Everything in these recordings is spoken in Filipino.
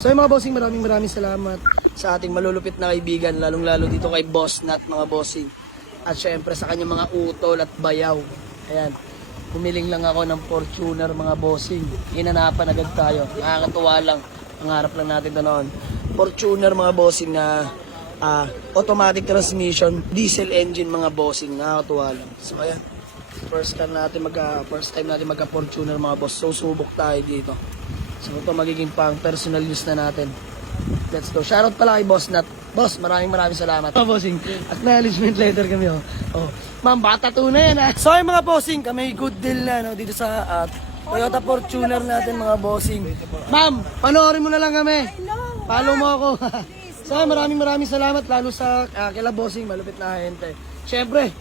So mga bossing, maraming salamat sa ating malulupit na kaibigan, lalong-lalo dito kay Boss Nat mga bossing. At syempre sa kanyang mga utol at bayaw. Ayan, humiling lang ako ng Fortuner mga bossing. Inanapan agad tayo, nakakatuwa lang. Pangarap lang natin ito noon. Fortuner mga bossing na automatic transmission, diesel engine mga bossing, nakakatuwa lang. So ayan, first time natin magka Fortuner mga boss. So subok tayo dito. So ito magiging pang personal use na natin. Let's go. Shoutout pala kay Boss Nat. Boss, maraming salamat. Bossing, acknowledgement letter kami Ma'am, bata tunay yan So ay mga bossing, kami good deal na dito sa Toyota Fortuner natin mga bossing. Ma'am, panoorin mo na lang kami. Follow mo ako. So maraming salamat lalo sa kila bossing, malupit na ahente. Syempre,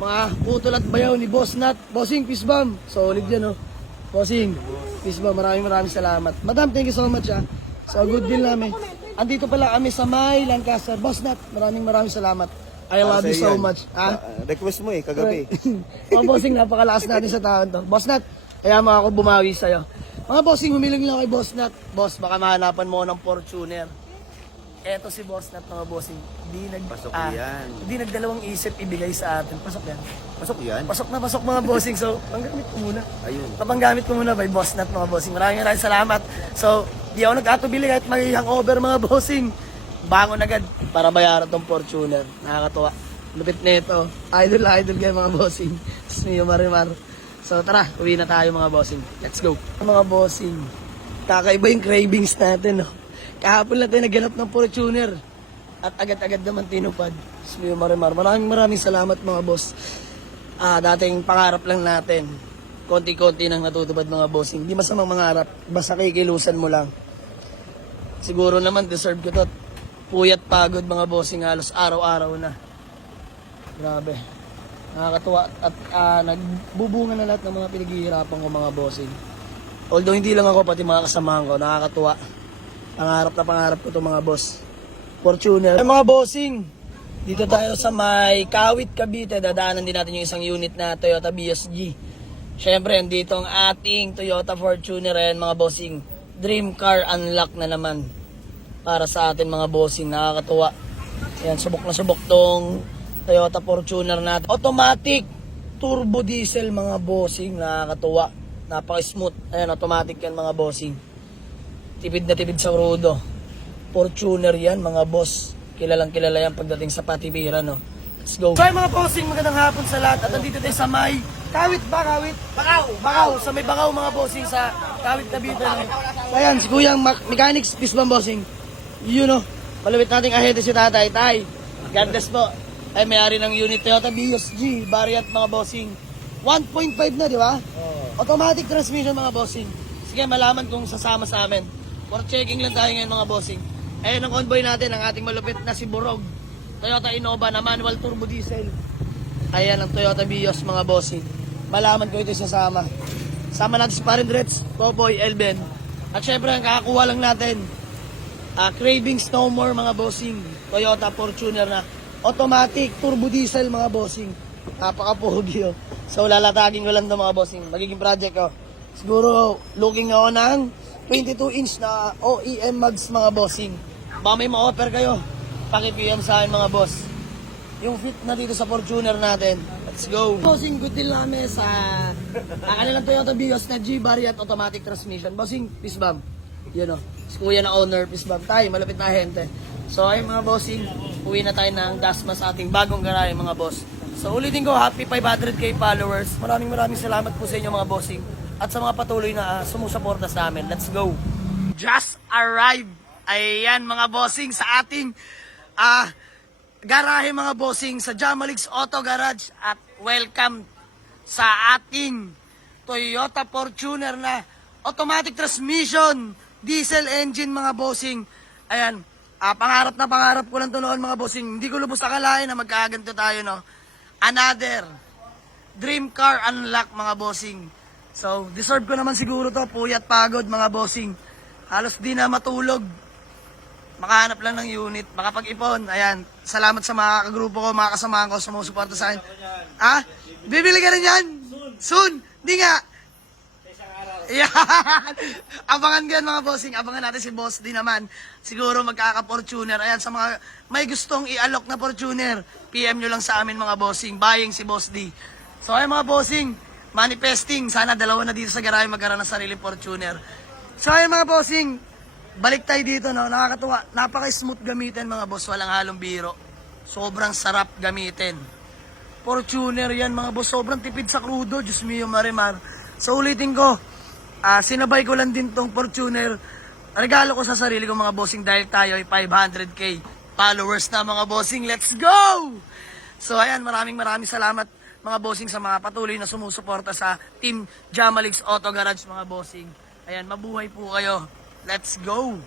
mga putol at bayaw ni Boss Nat. Bossing, peace bomb. Solid yan Bossing, peace bomb. Maraming salamat. Madam, thank you so much So good deal namin. Andito pala kami sa May Lancaster. Boss Nat, maraming salamat. I love you so much. Request mo kagabi. Bossing, napakalakas natin sa taon to. Boss Nat, kaya mo ako bumawi sa'yo. Mga bossing, humiling lang kay Boss Nat. Boss, baka mahanapan mo ng Fortuner. Eto si Boss Nat mga bossing. Pasok yan. Hindi nagdalawang isip ibigay sa atin. Pasok yan. Pasok yan? Pasok mga bossing. So, panggamit ko muna. Ayun. Papanggamit ko muna by Boss Nat mga bossing. Maraming salamat. So, di ako nag-atubili kahit may hangover mga bossing. Bangon agad para bayaran tong Fortuner. Nakakatuwa. Lupit nito. Idol kayo mga bossing. Sniyo Marimar. So, tara. Uwi na tayo mga bossing. Let's go. Mga bossing. Kakaiba yung cravings natin Kahapon lang tayo naghanap ng Fortuner. At agad-agad naman tinupad. Sniyo Marimar. Maraming salamat mga boss. Dating pangarap lang natin. Konti-konti nang natutupad mga bossing. Hindi masamang mangarap. Basta kikilusan mo lang. Siguro naman deserve ko to. Puyat pagod mga bossing, halos araw-araw na. Grabe. Nakakatuwa at nagbubunga na lahat ng mga pinaghihirapan ko mga bossing. Although hindi lang ako, pati mga kasamahan ko, nakakatuwa. Pangarap ko to mga boss. Fortuner. Ay mga bossing, dito tayo sa may Kawit, Cavite. Dadaanan din natin yung isang unit na Toyota BSG. Syempre, dito ang ating Toyota Fortuner mga bossing. Dream car unlock na naman para sa atin mga bossing. Nakakatuwa. Ayan, subok na subok tong Toyota Fortuner natin. Automatic turbo diesel mga bossing. Nakakatuwa. Napaka-smooth. Ayan, automatic yan mga bossing. Tipid na tipid sa rudo. Fortuner yan mga boss. Kilalang kilala yan pagdating sa patibiran Let's go. So mga bossing, magandang hapon sa lahat. At nandito tayo sa may Kawit ba? Kawit? Bakaw. Sa may Bakaw mga bossing sa Kawit, Cavite. So ayan, si Kuyang Mechanics, peace bomb bossing. Malawit nating ahente si tatay. Tay, God bless po. Ay may-ari ng unit Toyota BSG, variant mga bossing. 1.5 na, di ba? Automatic transmission mga bossing. Sige, malaman kung sasama sa amin. For checking lang tayo ngayon mga bossing. Ayun ang convoy natin, ang ating malupit na si Borog. Toyota Innova na manual turbo diesel. Ayan ang Toyota Vios mga bossing. Malaman ko ito sasama. Sama natin si Parendrets, Popoy, Elben. At syempre ang kakakuha lang natin, Cravings No More mga bossing. Toyota Fortuner na automatic turbo diesel mga bossing. Napaka-pogi So lalatagin ko lang ito mga bossing. Magiging project Siguro looking ako ng 22-inch na OEM mags mga bossing. Baka may ma-offer kayo, paki-PM sa akin mga boss. Yung fit na dito sa Fortuner natin. Let's go. Bossing, good deal namin sa kanilang Toyota Vios na G-Variant automatic transmission. Bossing, peace bomb. Si kuya na owner, peace bomb. Tayo, malapit na ahente. So ayun mga bossing, uwi na tayo ng Dasma sa ating bagong garahe mga boss. So ulitin ko, happy 500k followers. Maraming salamat po sa inyo mga bossing. At sa mga patuloy na sumusuporta sa amin. Let's go. Just arrived. Ayan mga bossing sa ating garahe mga bossing sa Jamalix Auto Garage. At welcome sa ating Toyota Fortuner na automatic transmission, diesel engine mga bossing. Ayan, pangarap ko lang ito noon mga bossing. Hindi ko lubos akalain na magkaganto tayo Another dream car unlock mga bossing. So, deserve ko naman siguro to. Puyat pagod mga bossing. Halos di na matulog. Makahanap lang ng unit. Makapag-ipon. Ayan. Salamat sa mga kagrupo ko, mga kasamahan ko, sumusuporta sa akin. Bibili ka rin yan? Soon. Di nga. Yan! Abangan yan mga bossing. Abangan natin si Boss D naman. Siguro magkaka-Fortuner. Ayan, sa mga may gustong i-alok na Fortuner, PM nyo lang sa amin mga bossing. Buying si Boss D. So ayan mga bossing, manifesting. Sana dalawa na dito sa garahe magkaroon ng sariling Fortuner. So ayan mga bossing, balik tayo dito, no? Nakakatuwa. Napaka-smooth gamitin mga boss. Walang halong biro. Sobrang sarap gamitin. Fortuner yan mga boss. Sobrang tipid sa krudo. Diyos mio marimar. So ulitin ko, sinabay ko lang din tong Fortuner. Regalo ko sa sarili ko mga bossing dahil tayo ay 500k followers na mga bossing. Let's go! So ayan, maraming salamat mga bossing sa mga patuloy na sumusuporta sa Team Jamalix Auto Garage mga bossing. Ayan, mabuhay po kayo. Let's go!